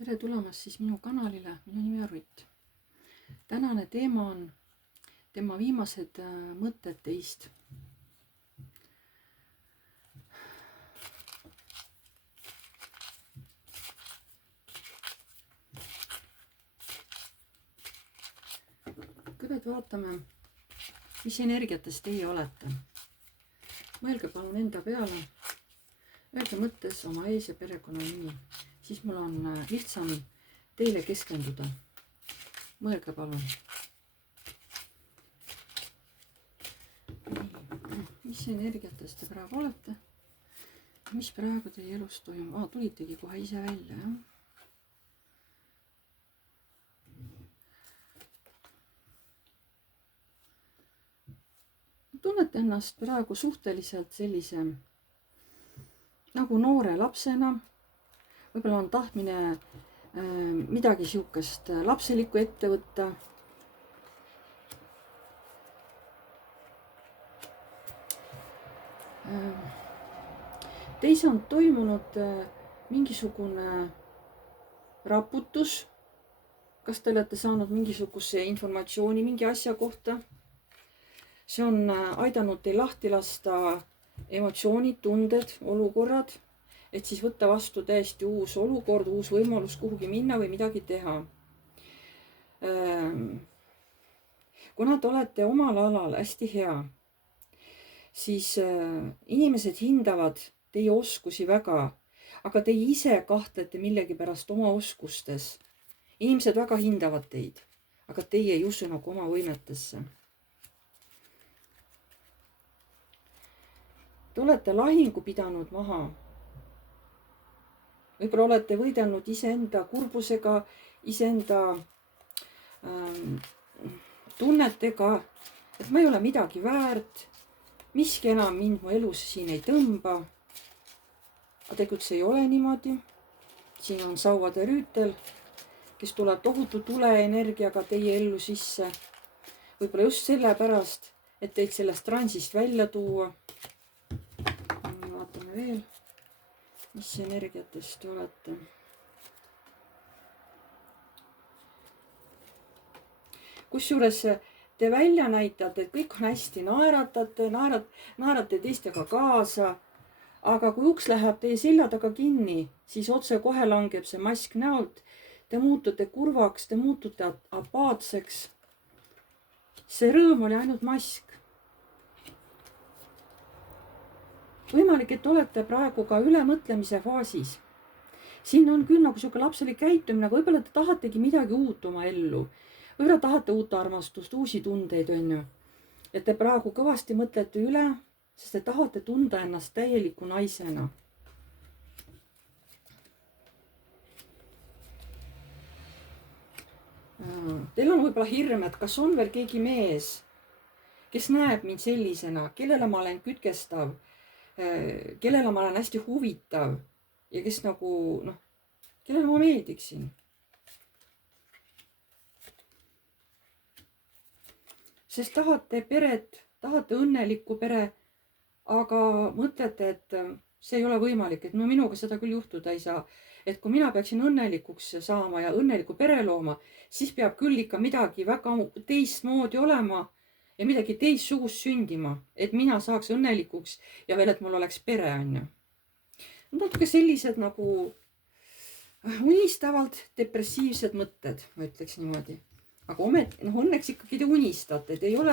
Tere tulemast siis minu kanalile, minu nimi on Rutt. Tänane teema on tema viimased mõtted teist. Kõigepealt vaatame, mis energiates teie olete. Mõelge palun enda peale, öelge mõttes oma ees- ja perekonna nimi. Siis mul on lihtsam teile keskenduda. Mõelge palun. Mis energiates te praegu olete? Mis praegu teie elus toimub? Tulitegi kohe ise välja, jah? Tunnete ennast praegu suhteliselt sellise nagu noore lapsena. Võib-olla on tahtmine midagi siukest lapselikku ette võtta. Teis on toimunud mingisugune raputus. Kas te olete saanud mingisuguse informatsiooni mingi asja kohta? See on aidanud teil lahti lasta emotsioonid, tunded, olukorrad, et siis võtta vastu täiesti uus olukord, uus võimalus kuhugi minna või midagi teha. Kuna te olete omal alal hästi hea, siis inimesed hindavad teie oskusi väga, aga teie ise kahtlete millegipärast oma oskustes. Inimesed väga hindavad teid, aga teie ei usu nagu oma võimetesse. Te olete lahingu pidanud maha. Võib-olla olete võidelnud iseenda kurbusega, iseenda tunnetega, et ma ei ole midagi väärt, miski enam mind mu elus siin ei tõmba. Aga tegelikult see ei ole niimoodi. Siin on sauade rüütel, kes tuleb tohutu tuleenergiaga teie ellu sisse. Võib-olla just sellepärast, et teid sellest transist välja tuua. Vaatame veel, mis energiatest te olete. Kusjuures te välja näitate, et kõik on hästi, naerate teistega kaasa, aga kui uks läheb teie selja taga kinni, siis otse kohe langeb see mask näolt. Te muutute kurvaks, te muutute apaatseks. See rõõm oli ainult mask. Võimalik, et olete praegu ka ülemõtlemise faasis. Siin on küll nagu siuke lapselik käitumine, aga võib-olla te tahategi midagi uut oma ellu. Võib-olla tahate uut armastust, uusi tundeid, on ju. Et te praegu kõvasti mõtlete üle, sest te tahate tunda ennast täieliku naisena. Teil on võib-olla hirm, et kas on veel keegi mees, kes näeb mind sellisena, kellele ma olen kütkestav, kellele ma olen hästi huvitav ja kes nagu, kellele ma meeldiksin. Sest tahate peret, tahate õnnelikku pere, aga mõtlete, et see ei ole võimalik, et minuga seda küll juhtuda ei saa. Et kui mina peaksin õnnelikuks saama ja õnneliku pere looma, siis peab küll ikka midagi väga teistmoodi olema ja midagi teistsugust sündima, et mina saaks õnnelikuks ja veel, et mul oleks pere, on ju. Natuke sellised nagu unistavalt depressiivsed mõtted, ma ütleks niimoodi. Aga õnneks ikkagi te unistate, et ei ole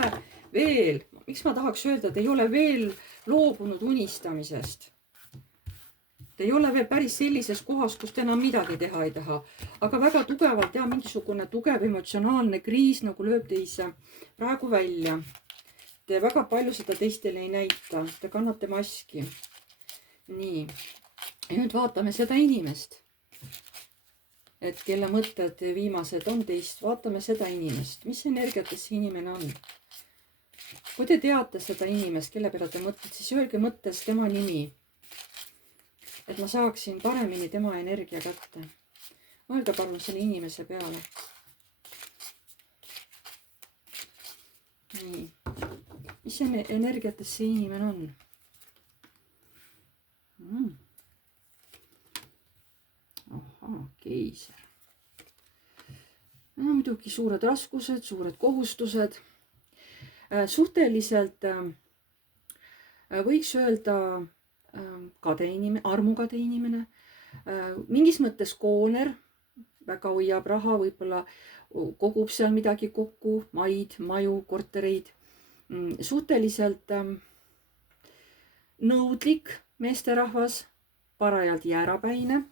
veel, miks ma tahaks öelda, et ei ole veel loobunud unistamisest. Te ei ole veel päris sellises kohas, kus te enam midagi teha ei taha. Aga väga tugevalt mingisugune tugev emotsionaalne kriis nagu lööb teise praegu välja. Te väga palju seda teistele ei näita, te kannate maski. Nii, ja nüüd vaatame seda inimest. Et kelle mõtted viimased on teist, vaatame seda inimest. Mis energiates see inimene on? Kui te teate seda inimest, kelle peale te mõtlete, siis öelge mõttes tema nimi. Et ma saaksin paremini tema energia kätte. Mõelge palun selle inimese peale. Nii. Mis energiates see inimene on? keiser. No, muidugi suured raskused, suured kohustused. Suhteliselt võiks öelda kade inimene, armukade inimene, mingis mõttes kooner, väga hoiab raha, võib-olla kogub seal midagi kokku, maid, maju, kortereid. Suhteliselt nõudlik meesterahvas, parajalt jäärapäine,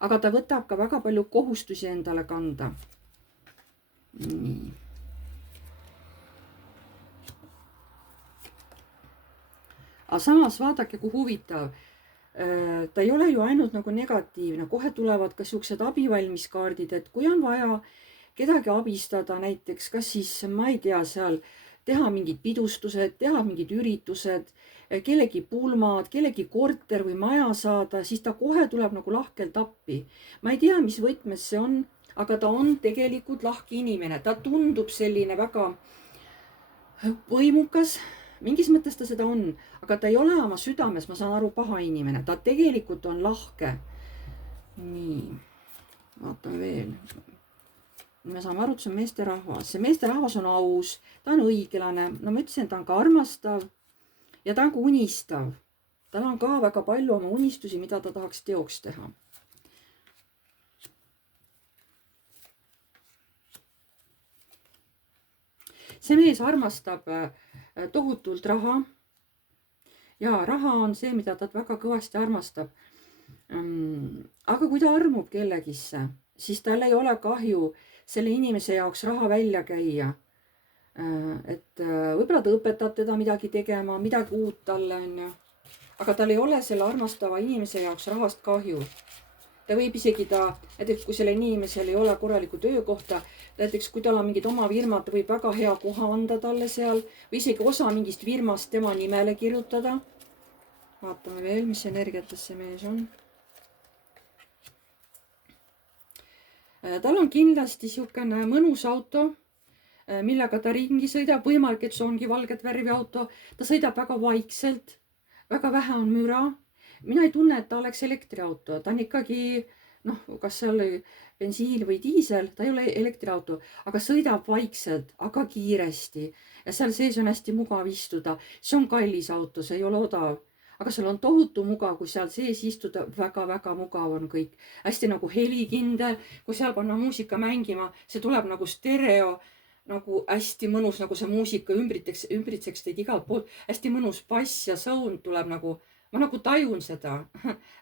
aga ta võtab ka väga palju kohustusi endale kanda. Nii. Aga samas vaadake, kui huvitav. Ta ei ole ju ainult nagu negatiivne, kohe tulevad ka siuksed abivalmiskaardid, et kui on vaja kedagi abistada, näiteks kas siis, ma ei tea, seal teha mingid pidustused, teha mingid üritused, kellegi pulmad, kellegi korter või maja saada, siis ta kohe tuleb nagu lahkelt appi. Ma ei tea, mis võtmes see on, aga ta on tegelikult lahke inimene. Ta tundub selline väga võimukas, mingis mõttes ta seda on, aga ta ei ole oma südames, ma saan aru, paha inimene. Ta tegelikult on lahke. Nii, vaatame veel. Me saame aru, et see on meesterahvas. See meesterahvas on aus, ta on õiglane. No ma ütlesin, ta on ka armastav ja ta on ka unistav. Tal on ka väga palju oma unistusi, mida ta tahaks teoks teha. See mees armastab tohutult raha. Ja raha on see, mida ta väga kõvasti armastab. Aga kui ta armub kellegisse, siis tal ei ole kahju selle inimese jaoks raha välja käia. Et võib-olla ta õpetab teda midagi tegema, midagi uut talle on. Aga tal ei ole selle armastava inimese jaoks rahast kahju. Ta võib isegi näiteks kui selle inimesel ei ole korralikku töökohta, näiteks kui tal on mingid oma firmad, ta võib väga hea koha anda talle seal või isegi osa mingist firmast tema nimele kirjutada. Vaatame veel, mis energiates see mees on. Tal on kindlasti niisugune mõnus auto, millega ta ringi sõidab. Võimalik, et see ongi valget värvi auto. Ta sõidab väga vaikselt, väga vähe on müra. Mina ei tunne, et ta oleks elektriauto. Ta on ikkagi, kas seal bensiin või diisel, ta ei ole elektriauto, aga sõidab vaikselt, aga kiiresti. Ja seal sees on hästi mugav istuda. See on kallis auto, see ei ole odav. Aga seal on tohutu mugav, kui seal sees istuda, väga-väga mugav on kõik. Hästi nagu helikindel, kui seal panna muusika mängima, see tuleb nagu stereo, nagu hästi mõnus, nagu see muusika ümbritseks teid igalt poolt. Hästi mõnus bass ja sound tuleb nagu, ma nagu tajun seda.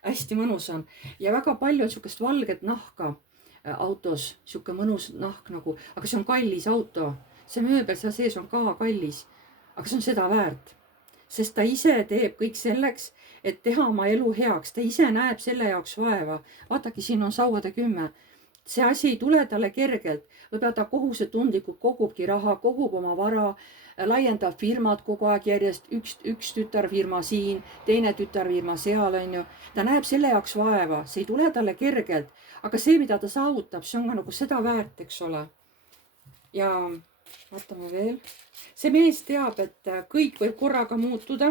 Hästi mõnus on. Ja väga palju on siukest valget nahka autos, siuke mõnus nahk nagu, aga see on kallis auto. See mööbel seal sees on ka kallis, aga see on seda väärt. Sest ta ise teeb kõik selleks, et teha oma elu heaks. Ta ise näeb selle jaoks vaeva. Vaatagi, siin on sauade 10. See asi ei tule talle kergelt. Võib-olla ta kohusetundlikult kogubki raha, kogub oma vara, laiendab firmad kogu aeg järjest. Üks tütarfirma siin, teine tütarfirma seal on ju. Ta näeb selle jaoks vaeva. See ei tule talle kergelt. Aga see, mida ta saavutab, see on ka nagu seda väärt, eks ole. Ja vaatame veel. See mees teab, et kõik võib korraga muutuda.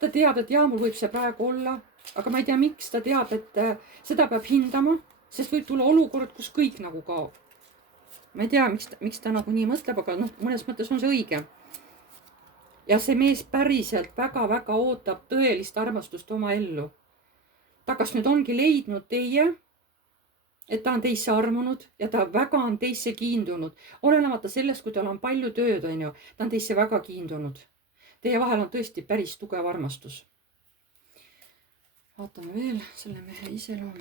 Ta teab, et mul võib see praegu olla, aga ma ei tea, miks ta teab, et seda peab hindama, sest võib tulla olukord, kus kõik nagu kaob. Ma ei tea, miks ta nagu nii mõtleb, aga mõnes mõttes on see õige. Ja see mees päriselt väga-väga ootab tõelist armastust oma ellu. Ta kas nüüd ongi leidnud teie, et ta on teisse armunud ja ta väga on teisse kiindunud. Olenemata sellest, kui tal on palju tööd, on ju, ta on teisse väga kiindunud. Teie vahel on tõesti päris tugev armastus. Vaatame veel selle mehe iseloom.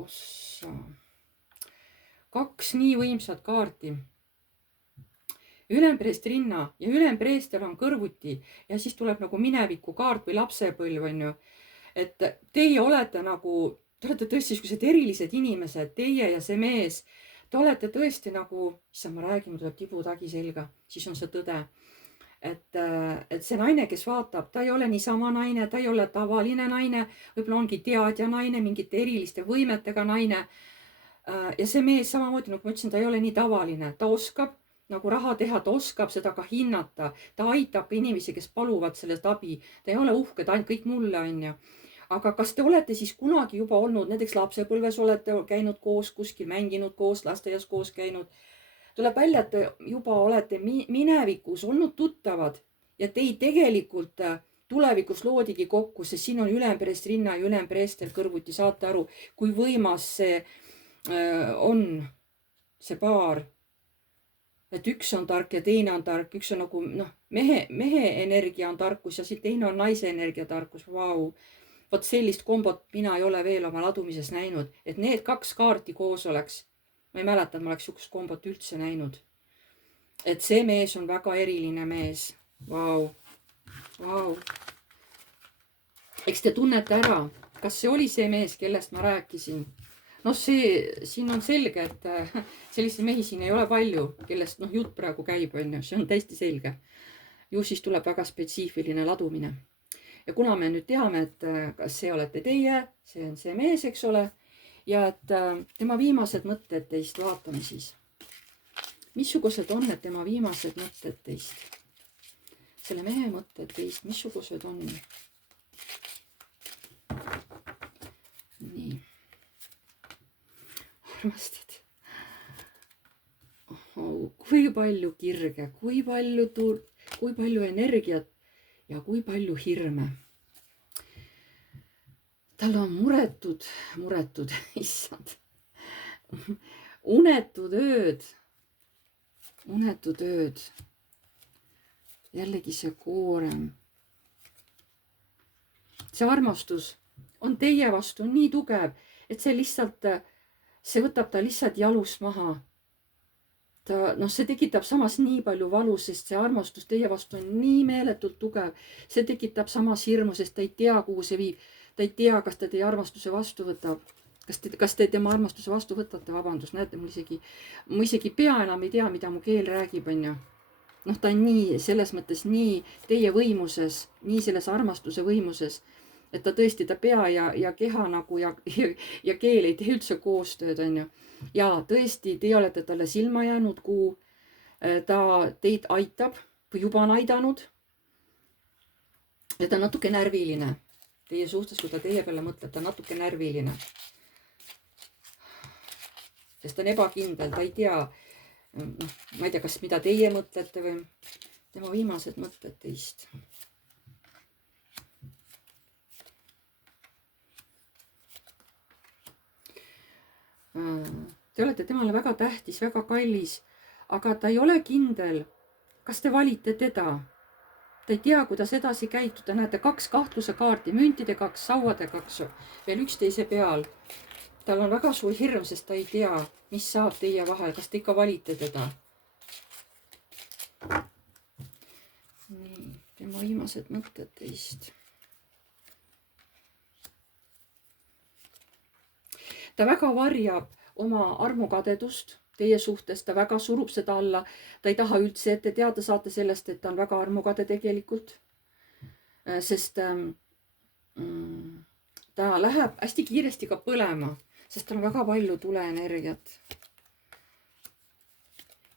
Ossa. 2 nii võimsat kaarti. Ülempreest rinna ja ülempreestel on kõrvuti ja siis tuleb nagu mineviku kaart või lapsepõlv, on ju. Et teie olete nagu, te olete tõesti sellised erilised inimesed, teie ja see mees. Te olete tõesti nagu, issand, ma räägin, tuleb tibutagi selga, siis on see tõde. Et see naine, kes vaatab, ta ei ole niisama naine, ta ei ole tavaline naine, võib-olla ongi teadja naine, mingite eriliste võimetega naine. Ja see mees samamoodi, nagu ma ütlesin, ta ei ole nii tavaline, ta oskab nagu raha teha, ta oskab seda ka hinnata, ta aitab ka inimesi, kes paluvad sellest abi, ta ei ole uhke, ta ainult kõik mulle, onju. aga kas te olete siis kunagi juba olnud, näiteks lapsepõlves olete käinud koos kuskil, mänginud koos, lasteaias koos käinud? tuleb välja, et te juba olete minevikus olnud tuttavad ja teid tegelikult tulevikus loodigi kokku, sest siin on ülemperest rinna ja ülemperestel kõrvuti, saate aru, kui võimas see on, see paar. et üks on tark ja teine on tark, üks on nagu mehe energia on tarkus ja siis teine on naise energia tarkus. Vau. Vot sellist kombot mina ei ole veel oma ladumises näinud, et need kaks kaarti koos oleks. Ma ei mäleta, et ma oleks sihukest kombot üldse näinud. et see mees on väga eriline mees. Vau. Eks te tunnete ära, kas see oli see mees, kellest ma rääkisin? Siin on selge, et selliseid mehi siin ei ole palju, kellest jutt praegu käib, on ju, see on täiesti selge. Ju siis tuleb väga spetsiifiline ladumine. Ja kuna me nüüd teame, et kas see olete teie, see on see mees, eks ole, ja et tema viimased mõtted teist, vaatame siis. Missugused on need tema viimased mõtted teist? Selle mehe mõtted teist, missugused on? Nii. Armastad. Kui palju kirge, kui palju energiat ja kui palju hirme. Tal on muretud, issand. Unetud ööd. Jällegi see koorem. See armastus on teie vastu nii tugev, et see võtab ta lihtsalt jalust maha. See tekitab samas nii palju valu, sest see armastus teie vastu on nii meeletult tugev. See tekitab samas hirmu, sest ta ei tea, kuhu see viib. Ta ei tea, kas ta teie armastuse vastu võtab. Kas te tema armastuse vastu võtate? Vabandust, näete, mu isegi pea enam ei tea, mida mu keel räägib, on ju. Ta on nii, selles mõttes nii teie võimuses, nii selles armastuse võimuses, et ta tõesti, ta pea ja keha nagu ja keel ei tee üldse koostööd, on ju. Ja tõesti, te olete talle silma jäänud, kuhu ta teid aitab või juba on aidanud. Ja ta on natuke närviline teie suhtes, kui ta teie peale mõtleb, ta on natuke närviline. Sest ta on ebakindel, ta ei tea, ma ei tea, kas mida teie mõtlete või tema viimased mõtted teist. Te olete temale väga tähtis, väga kallis, aga ta ei ole kindel, kas te valite teda. Ta ei tea, kuidas edasi käituda. Näete, 2 kahtluse kaarti, müntide 2, sauade 2, veel üksteise peal. Tal on väga suur hirm, sest ta ei tea, mis saab teie vahel, kas te ikka valite teda. Nii, tema viimased mõtted teist. Ta väga varjab oma armukadedust teie suhtes, ta väga surub seda alla. Ta ei taha üldse, et te teada saate sellest, et ta on väga armukade tegelikult. Sest ta läheb hästi kiiresti ka põlema, sest tal on väga palju tuleenergiat.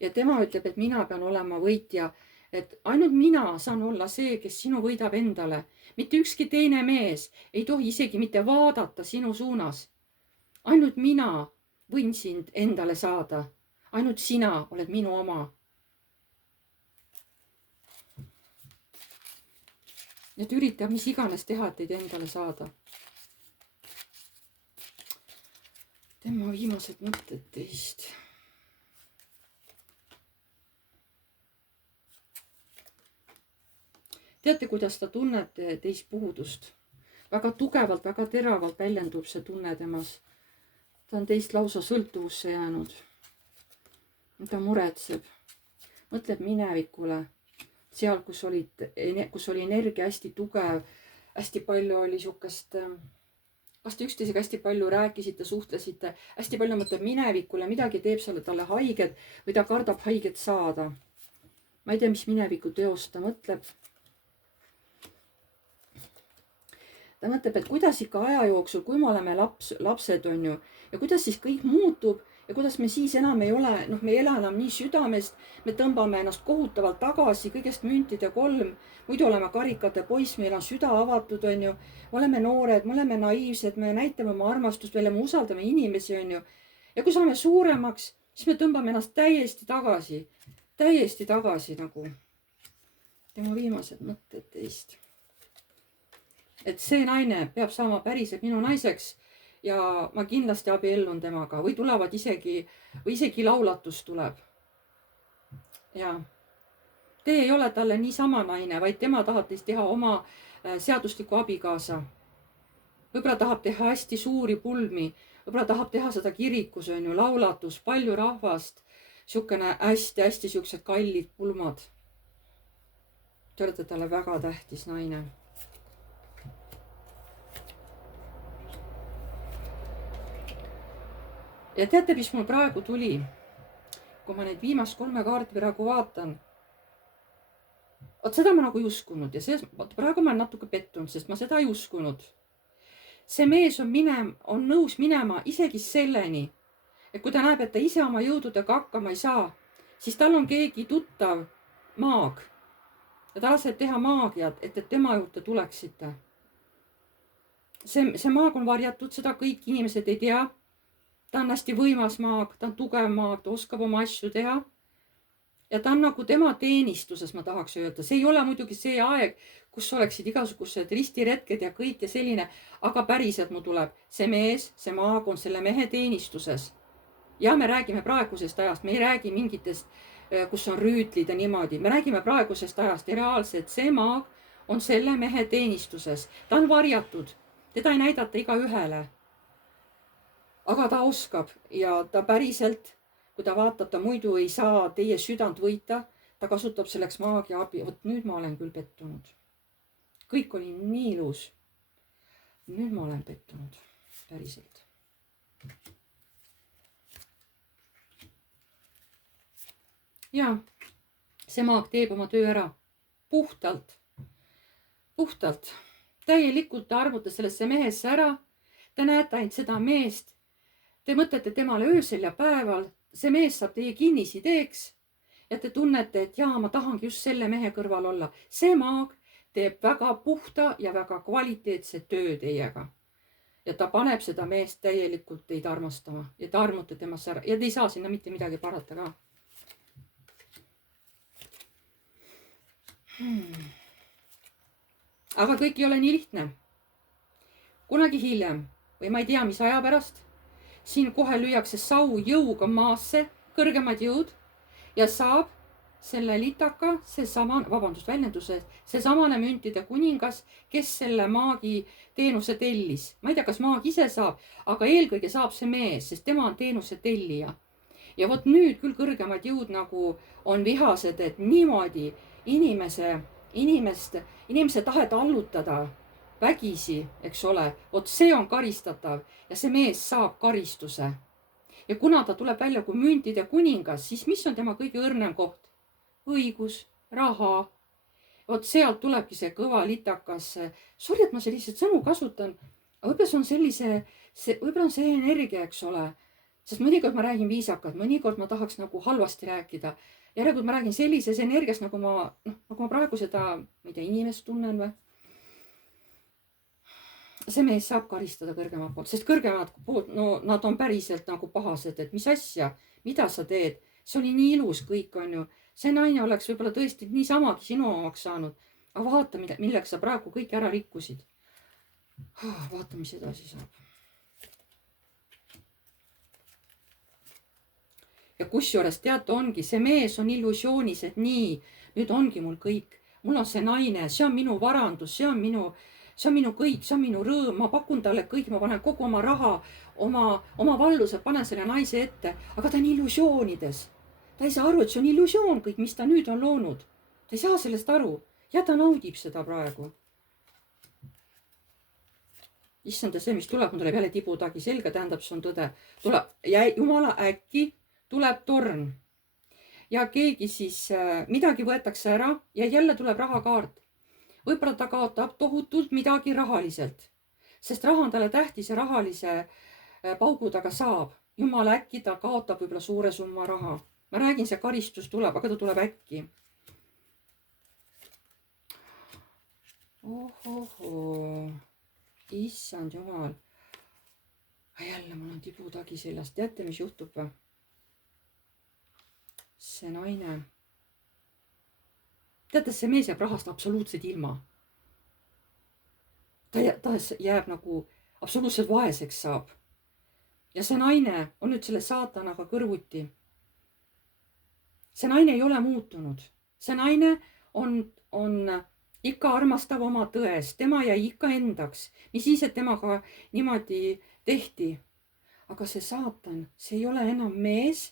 Ja tema ütleb, et mina pean olema võitja, et ainult mina saan olla see, kes sinu võidab endale. Mitte ükski teine mees ei tohi isegi mitte vaadata sinu suunas. Ainult mina võin sind endale saada. Ainult sina oled minu oma. Et ürita mis iganes teha, et teid endale saada. Tema viimased mõtted teist. Teate, kuidas ta tunneb teist puudust? Väga tugevalt, väga teravalt väljendub see tunne temas. Ta on teist lausa sõltuvusse jäänud. Ta muretseb. Mõtleb minevikule. Seal, kus oli energia hästi tugev. Hästi palju oli sihukest... Kas te üksteisega hästi palju rääkisite, suhtlesite? Hästi palju mõtleb minevikule. Midagi teeb selle talle haiget või ta kardab haiget saada. Ma ei tea, mis mineviku teost ta mõtleb. Ta mõtleb, et kuidas ikka aja jooksul, kui me oleme lapsed, on ju, ja kuidas siis kõik muutub ja kuidas me siis enam ei ole, noh, me ei ela enam nii südamest, me tõmbame ennast kohutavalt tagasi, kõigest müntide 3, muidu oleme karikate poiss, meil on süda avatud, on ju, oleme noored, me oleme naiivsed, me näitame oma armastust välja, me usaldame inimesi, on ju. ja kui saame suuremaks, siis me tõmbame ennast täiesti tagasi nagu. tema viimased mõtted teist. et see naine peab saama päriselt minu naiseks ja ma kindlasti abiellun temaga või tulevad isegi laulatus tuleb. ja te ei ole talle niisama naine, vaid tema tahab teist teha oma seadusliku abikaasa. võib-olla tahab teha hästi suuri pulmi, võib-olla tahab teha seda kirikus, on ju, laulatus, palju rahvast, siukene hästi siuksed kallid pulmad. Te olete talle väga tähtis naine. ja teate, mis mul praegu tuli, kui ma neid viimast 3 kaarti praegu vaatan? Vot seda ma nagu ei uskunud ja praegu ma olen natuke pettunud, sest ma seda ei uskunud. See mees on nõus minema isegi selleni, et kui ta näeb, et ta ise oma jõududega hakkama ei saa, siis tal on keegi tuttav maag ja ta laseb teha maagiat, et tema juurde tuleksite. See maag on varjatud, seda kõik inimesed ei tea. Ta on hästi võimas maag, ta on tugev maag, ta oskab oma asju teha. Ja ta on nagu tema teenistuses, ma tahaks öelda. See ei ole muidugi see aeg, kus oleksid igasugused ristiretked ja kõik ja selline, aga päriselt mu tuleb see mees, see maag on selle mehe teenistuses. Ja me räägime praegusest ajast, me ei räägi mingitest, kus on rüütlid ja niimoodi. Me räägime praegusest ajast ja reaalselt see maag on selle mehe teenistuses. Ta on varjatud, teda ei näidata igaühele. Aga ta oskab ja ta päriselt, kui ta vaatab, ta muidu ei saa teie südant võita, ta kasutab selleks maagia abi. Vot nüüd ma olen küll pettunud. Kõik oli nii ilus. Nüüd ma olen pettunud. Päriselt. Ja see maag teeb oma töö ära. Puhtalt. Täielikult ta arvutas sellesse mehesse ära. Te näete ainult seda meest. Te mõtlete temale öösel ja päeval. See mees saab teie kinnisideeks ja te tunnete, et jaa, ma tahangi just selle mehe kõrval olla. See maag teeb väga puhta ja väga kvaliteetse töö teiega. Ja ta paneb seda meest täielikult teid armastama ja te armute temasse ära ja te ei saa sinna mitte midagi parata ka. Aga kõik ei ole nii lihtne. Kunagi hiljem või ma ei tea, mis aja pärast, siin kohe lüüakse sau jõuga maasse, kõrgemad jõud ja saab selle litaka, seesamane müntide kuningas, kes selle maagi teenuse tellis. Ma ei tea, kas maag ise saab, aga eelkõige saab see mees, sest tema on teenuse tellija. Ja vot nüüd küll kõrgemad jõud nagu on vihased, et niimoodi inimese tahet allutada vägisi, eks ole, vot see on karistatav ja see mees saab karistuse. Ja kuna ta tuleb välja kui müntide kuningas, siis mis on tema kõige õrnem koht? Õigus, raha. Vot sealt tulebki see kõva litakas. Sorry, et ma sellised sõnu kasutan, aga võib-olla on see energia, eks ole. Sest mõnikord ma räägin viisakalt, mõnikord ma tahaks nagu halvasti rääkida. Järelikult ma räägin sellises energias, nagu ma praegu seda, ma ei tea, inimest tunnen või. See mees saab karistada kõrgemad poolt, sest kõrgemad poolt, no nad on päriselt nagu pahased, et mis asja, mida sa teed. See oli nii ilus kõik, on ju. See naine oleks võib-olla tõesti niisamagi sinu omaks saanud. Aga vaata, milleks sa praegu kõik ära rikkusid. Vaata, mis edasi saab. Ja kusjuures teate ongi, see mees on illusioonis, et nii, nüüd ongi mul kõik. Mul on see naine, see on minu varandus, see on minu kõik, see on minu rõõm, ma pakun talle kõik, ma panen kogu oma raha, oma valluse, panen selle naise ette, aga ta on illusioonides. Ta ei saa aru, et see on illusioon kõik, mis ta nüüd on loonud. Ta ei saa sellest aru ja ta naudib seda praegu. Issanda, see, mis tuleb, mul tuleb jälle tibutagi selga, tähendab, see on tõde. Jumala äkki tuleb torn ja keegi siis midagi võetakse ära ja jälle tuleb rahakaart. Võib-olla ta kaotab tohutult midagi rahaliselt, sest raha on talle tähtis ja rahalise paugu taga saab. jumal, äkki ta kaotab võib-olla suure summa raha. Ma räägin, see karistus tuleb, aga ta tuleb äkki. Ohohoo, issand jumal. Jälle mul on tibutagi seljas. Teate, mis juhtub või? See naine. Teate, see mees jääb rahast absoluutselt ilma. Ta jääb nagu absoluutselt vaeseks saab. Ja see naine on nüüd selle saatanaga kõrvuti. See naine ei ole muutunud. See naine on ikka armastav oma tões. Tema jäi ikka endaks. Mis siis, et temaga niimoodi tehti. Aga see saatan, see ei ole enam mees,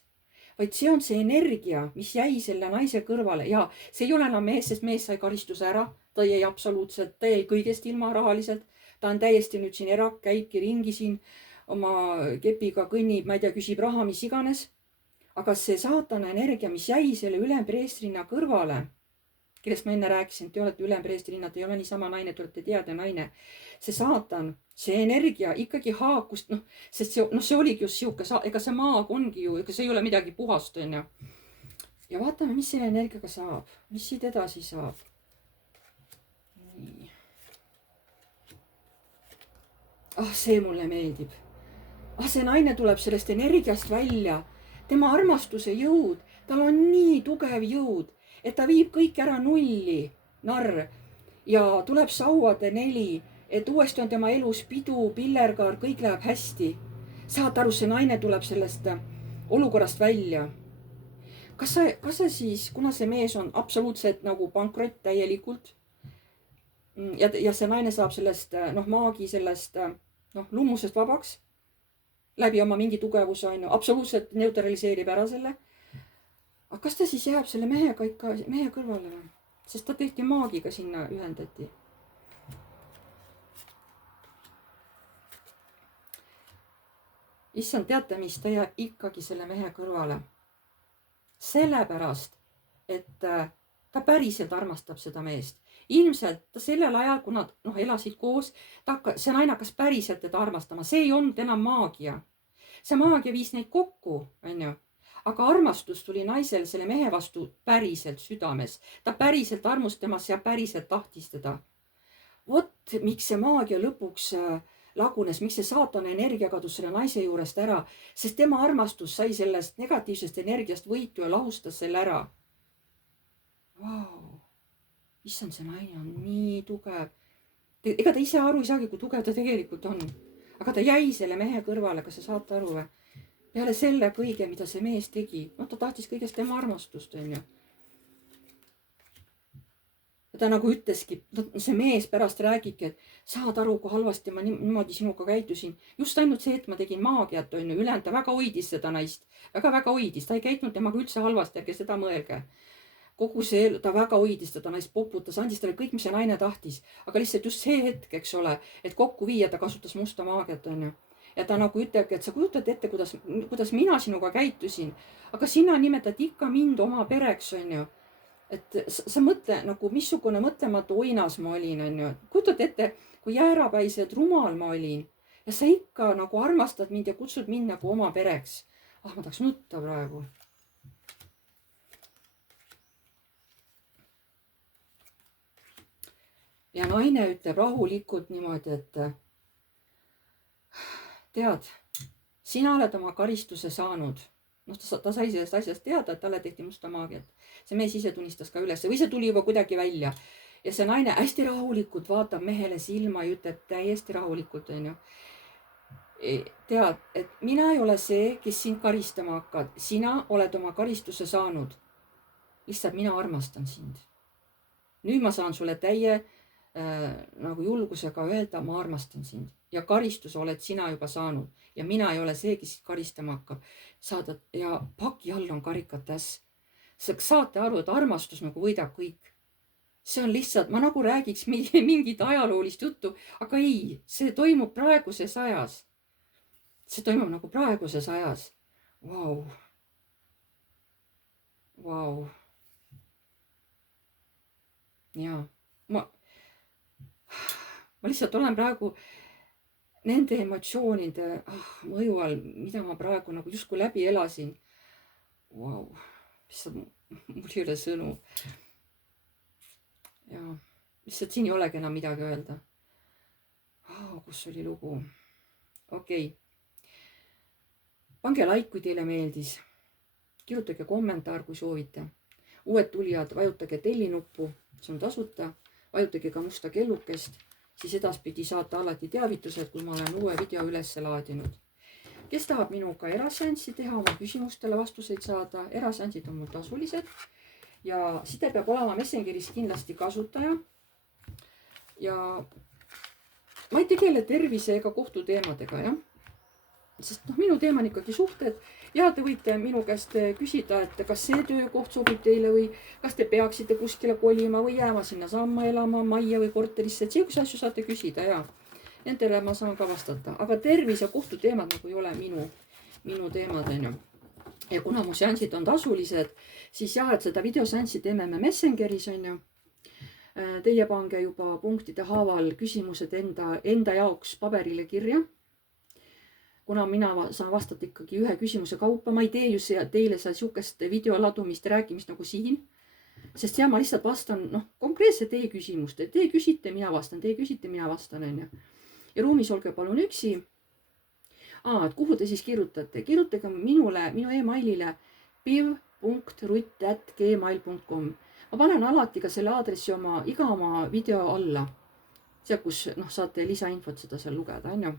vaid see on see energia, mis jäi selle naise kõrvale. Ja see ei ole enam mees, sest mees sai karistuse ära. Ta jäi absoluutselt, ta jäi kõigest ilma rahaliselt. Ta on täiesti nüüd siin erak, käibki ringi siin oma kepiga kõnnib, ma ei tea, küsib raha, mis iganes. Aga see saatana energia, mis jäi selle ülempreestrinna kõrvale, kellest ma enne rääkisin, te olete ülempreestrinna, te ei ole niisama naine, te olete teadja naine. See saatan, see energia ikkagi haakus, sest see oligi just sihuke, ega see maag ongi ju, ega see ei ole midagi puhast, on ju. Ja vaatame, mis selle energiaga saab, mis siit edasi saab. Nii. See mulle meeldib. See naine tuleb sellest energiast välja. Tema armastuse jõud, tal on nii tugev jõud, et ta viib kõik ära nulli, narr. Ja tuleb sauade 4, et uuesti on tema elus pidu, pillerkaar, kõik läheb hästi. Saad aru, see naine tuleb sellest olukorrast välja. Kas see siis, kuna see mees on absoluutselt nagu pankrott täielikult ja see naine saab sellest maagi sellest lummusest vabaks läbi oma mingi tugevuse on ju, absoluutselt neutraliseerib ära selle. Aga kas ta siis jääb selle mehega ikka mehe kõrvale või? Sest ta tehti maagiga sinna ühendati. Issand, teate mis, ta jääb ikkagi selle mehe kõrvale. Sellepärast, et ta päriselt armastab seda meest. Ilmselt ta sellel ajal, kui nad elasid koos, see naine hakkas päriselt teda armastama. See ei olnud enam maagia. See maagia viis neid kokku, on ju. Aga armastus tuli naisel selle mehe vastu päriselt südames. Ta päriselt armus temasse ja päriselt tahtis teda. Vot, miks see maagia lõpuks lagunes, miks see saatana energia kadus selle naise juurest ära, sest tema armastus sai sellest negatiivsest energiast võitu ja lahustas selle ära. Vau. Issand, see naine on nii tugev. Ega ta ise aru ei saagi, kui tugev ta tegelikult on. Aga ta jäi selle mehe kõrvale, kas sa saate aru või? Peale selle kõige, mida see mees tegi. Ta tahtis kõigest tema armastust, on ju. Ja ta nagu ütleski, see mees pärast räägibki, et saad aru, kui halvasti ma niimoodi sinuga käitusin. Just ainult see, et ma tegin maagiat, on ju. Ülejäänud ta väga hoidis seda naist. Väga hoidis. Ta ei käitunud temaga üldse halvasti, ärge seda mõelge. Kogu see elu, ta väga hoidis teda, naist poputas, andis talle kõik, mis see naine tahtis. Aga lihtsalt just see hetk, eks ole, et kokku viia, ta kasutas musta maagiat, on ju. Ja ta nagu ütlebki, et sa kujutad ette, kuidas mina sinuga käitusin. Aga sina nimetad ikka mind oma pereks, on ju. Et sa mõtle nagu, missugune mõtlematu oinas ma olin, on ju. Kujutad ette, kui jäärapäiselt rumal ma olin. Ja sa ikka nagu armastad mind ja kutsud mind nagu oma pereks. Ma tahaks nutta praegu. Ja naine ütleb rahulikult niimoodi, et tead, sina oled oma karistuse saanud. Ta sai sellest asjast teada, et talle tehti musta maagiat. See mees ise tunnistas ka üles või see tuli juba kuidagi välja. Ja see naine hästi rahulikult vaatab mehele silma ja ütleb täiesti rahulikult, on ju. Tead, et mina ei ole see, kes sind karistama hakkad. Sina oled oma karistuse saanud. Lihtsalt mina armastan sind. Nüüd ma saan sulle täie nagu julgusega öelda, ma armastan sind. Ja karistuse oled sina juba saanud. Ja mina ei ole see, kes karistama hakkab. Ja paki all on karikatäss. Saate aru, et armastus nagu võidab kõik. See on lihtsalt, ma nagu räägiks mingit ajaloolist juttu, aga ei, see toimub praeguses ajas. See toimub nagu praeguses ajas. Vau. Vau. Jaa. Ma lihtsalt olen praegu nende emotsioonide mõju all, mida ma praegu nagu justkui läbi elasin. Vau, mul ei ole sõnu. Ja lihtsalt siin ei olegi enam midagi öelda. Kus oli lugu? Okei. Pange like, kui teile meeldis. Kirjutage kommentaar, kui soovite. Uued tulijad, vajutage telli nuppu, see on tasuta. Vajutage ka musta kellukest, siis edaspidi saate alati teavitused, kui ma olen uue video üles laadinud. Kes tahab minuga eraseanssi teha, oma küsimustele vastuseid saada, eraseansid on mul tasulised ja side peab olema Messengeris kindlasti kasutaja. Ja ma ei tegele tervise ega kohtuteemadega, jah. Sest minu teema on ikkagi suhted ja te võite minu käest küsida, et kas see töökoht sobib teile või kas te peaksite kuskile kolima või jääma sinna samma elama, majja või korterisse. Seeguse asju saate küsida ja nendele ma saan ka vastata. Aga tervis ja kohtuteemad nagu ei ole minu teemad, on ju. Ja kuna mu seansid on tasulised, siis jah, et seda videoseanssi teeme me Messengeris, on ju. Teie pange juba punktide haaval küsimused enda jaoks paberile kirja. Kuna mina saan vastata ikkagi ühe küsimuse kaupa, ma ei tee ju teile sihukest video ladumist, rääkimist nagu siin. Sest ma lihtsalt vastan konkreetselt teie küsimust. Teie küsite, mina vastan, teie küsite, mina vastan, on ju. Ja ruumis olge palun üksi. Et kuhu te siis kirjutate? Kirjutage minule, minu emailile piv.rutt@gmail.com. Ma panen alati ka selle aadressi iga oma video alla. Seal, kus saate lisainfot seda seal lugeda, on ju.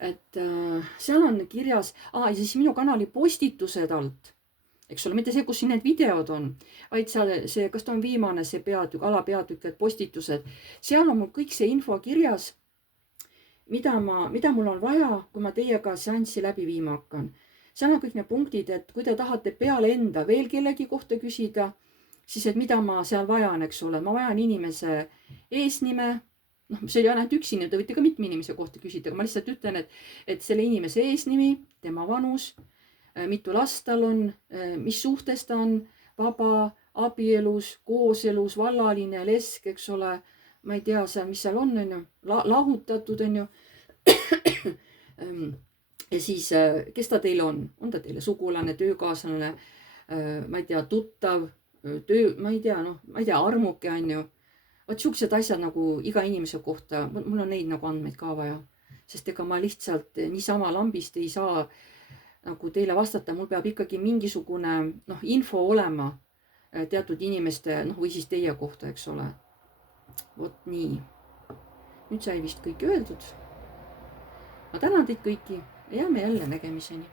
Et seal on kirjas, ja siis minu kanali postitused alt, eks ole, mitte see, kus siin need videod on, vaid see, kas ta on viimane, see peatükk, alapeatükk, et postitused. Seal on mul kõik see info kirjas, mida mul on vaja, kui ma teiega seanssi läbi viima hakkan. Seal on kõik need punktid, et kui te tahate peale enda veel kellegi kohta küsida, siis et mida ma seal vajan, eks ole. Ma vajan inimese eesnime. See ei ole ainult üks inimene, te võite ka mitme inimese kohta küsida, aga ma lihtsalt ütlen, et selle inimese eesnimi, tema vanus, mitu last tal on, mis suhtes ta on, vaba, abielus, kooselus, vallaline, lesk, eks ole, ma ei tea seal, mis seal on ju, lahutatud on ju. Ja siis, kes ta teile on ta teile sugulane, töökaaslane, ma ei tea, tuttav, ma ei tea, armuke on ju. Vot siuksed asjad nagu iga inimese kohta, mul on neid nagu andmeid ka vaja. Sest ega ma lihtsalt niisama lambist ei saa nagu teile vastata, mul peab ikkagi mingisugune info olema teatud inimeste või siis teie kohta, eks ole. Vot nii. Nüüd sai vist kõik öeldud. Ma tänan teid kõiki ja jääme jälle nägemiseni.